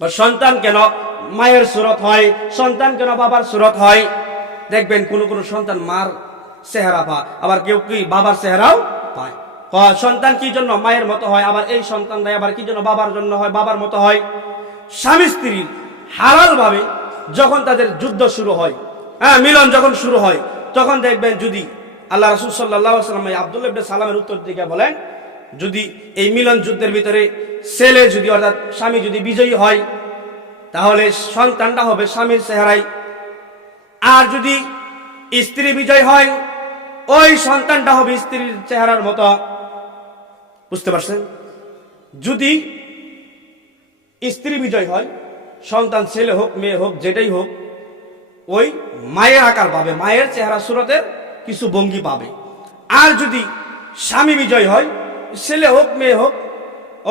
সন্তান কেন মায়ের সুরত হয়, সন্তান কেন বাবার সুরত হয়? দেখবেন কোন কোন সন্তান মার চেহারা পায়, আবার কেউ কি বাবার চেহারাও পায়। সন্তান কি জন্য মায়ের মতো হয়? আবার এই সন্তানরাই আবার কি জন্য বাবার জন্য হয়, বাবার মতো হয়? স্বামী স্ত্রীর হালাল ভাবে যখন তাদের যুদ্ধ শুরু হয় হ্যাঁ মিলন যখন শুরু হয়, তখন দেখবেন যদি আল্লাহ রসুল সাল্লাহ সাল্লাম আব্দুল্লাহ সালামের উত্তর দিকে বলেন যদি এই মিলন যুদ্ধের ভিতরে ছেলে যদি, অর্থাৎ স্বামী যদি বিজয়ী হয়, তাহলে সন্তানটা হবে স্বামীর চেহারায়। আর যদি স্ত্রী বিজয় হয়, ওই সন্তানটা হবে স্ত্রীর চেহারার মতো। বুঝতে পারছেন? যদি স্ত্রী বিজয় হয়, সন্তান ছেলে হোক, মেয়ে হোক, যেটাই হোক, ওই মায়ের আকার পাবে, মায়ের চেহারা, সুরতের কিছু ভঙ্গি পাবে। আর যদি স্বামী বিজয় হয় ছেলে হোক, মেয়ে হোক,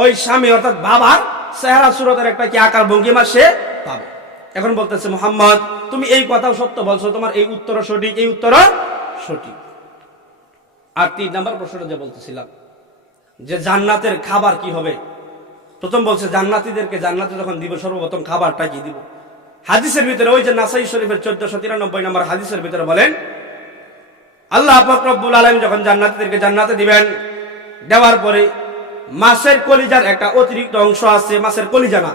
ওই স্বামী অর্থাৎ বাবার চেহারা সুরতের একটা কি আকার ভঙ্গিমা সে পাবে। এখন বলতেছে, মোহাম্মদ, তুমি এই কথাও সত্য বলছো, তোমার এই উত্তর সঠিক, এই উত্তর সঠিক। আর তিন নাম্বার প্রশ্নটা যে বলতেছিলাম, যে জান্নাতের খাবার কি হবে? প্রথম বলছে, জান্নাতীদেরকে জান্নাতে যখন দিব, সর্বপ্রথম খাবারটা কি দিব? হাদিসের ভিতরে ওই যে নাসাই শরীফের চোদ্দশো তিরানব্বই নম্বর হাদিসের ভিতরে বলেন, আল্লাহ পাক রব্বুল আলম যখন জান্নাতীদেরকে জান্নাতে দিবেন দেওয়ার পরে মাছের কলিজার একটা অতিরিক্ত অংশ আছে, মাছের কলিজা না।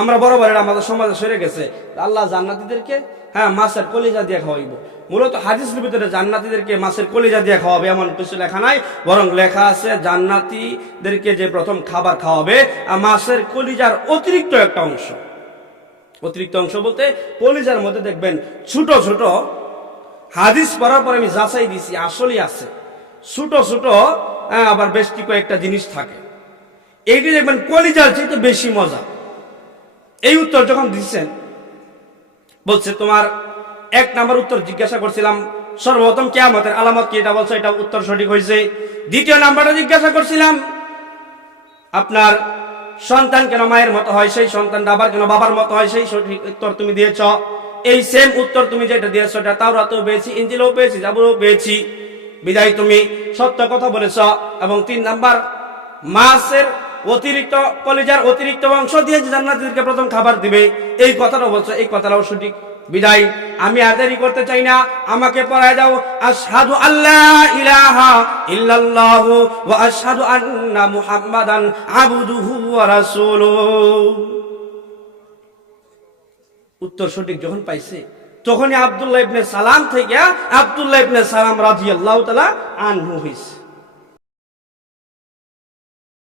আমরা বরাবর আমাদের সমাজে সরে গেছে। আল্লাহ জান্নাতীদেরকে হ্যাঁ মাছের কলিজা দিয়ে খাওয়াইব। মূলত হাদিসের ভিতরে জান্নাতীদেরকে মাছের কলিজা দিয়ে খাওয়াবে, এমন কিছু লেখা নাই। বরং লেখা আছে, জান্নাতিদেরকে যে প্রথম খাবার খাওয়াবে, আর মাছের কলিজার অতিরিক্ত একটা অংশ। অতিরিক্ত অংশ বলতে কলিজার মধ্যে দেখবেন ছোট ছোট হাদিস পড়ার পর আমি যাচাই দিছি, আসলেই আছে। ছোট ছোট হ্যাঁ, আবার বেশ কি কয়েকটা জিনিস থাকে। এইটি দেখবেন কলিজার চাইতে বেশি মজা। এই উত্তর যখন দিচ্ছেন বলছে তোমার এক নাম্বার উত্তর জিজ্ঞাসা করছিলাম সর্বপ্রথম কেয়ামতের আলামত কি? এটা বলছো এটা উত্তর সঠিক হয়েছে। দ্বিতীয় নাম্বারটা জিজ্ঞাসা করছিলাম আপনার সন্তান কেন মায়ের মতো হয়? সেই সন্তানটা আবার কেন বাবার মতো হয়? সেই সঠিক উত্তর তুমি দিয়েছ। এই সেম উত্তর তুমি যেটা দিয়েছ এটা তাওরাতেও পেয়েছি ইঞ্জিলেও পেয়েছি জাবুরেও পেয়েছি। বিদায় তুমি সত্য কথা বলেছ এবং তিন নাম্বার, মাছের অতিরিক্ত, কলিজার অতিরিক্ত অংশ দিয়ে জান্নাতীদেরকে প্রথম খাবার দিবে, এই কথাটা বলছো, এই কথাটাও সঠিক। বিদায়, আমি আর দেরি করতে চাই না, আমাকে পড়ায় দাও, আশহাদু আল্লাহ ইলাহা ইল্লাল্লাহু ওয়া আশহাদু আন্না মুহাম্মাদান আবদুহু ওয়া রাসূলুহু। উত্তর সঠিক যখন পাইছে তখনই আবদুল্লাহ ইবনে সালাম থেকে আবদুল্লাহ ইবনে সালাম রাজি আল্লাহ তালা আনহু হইছে।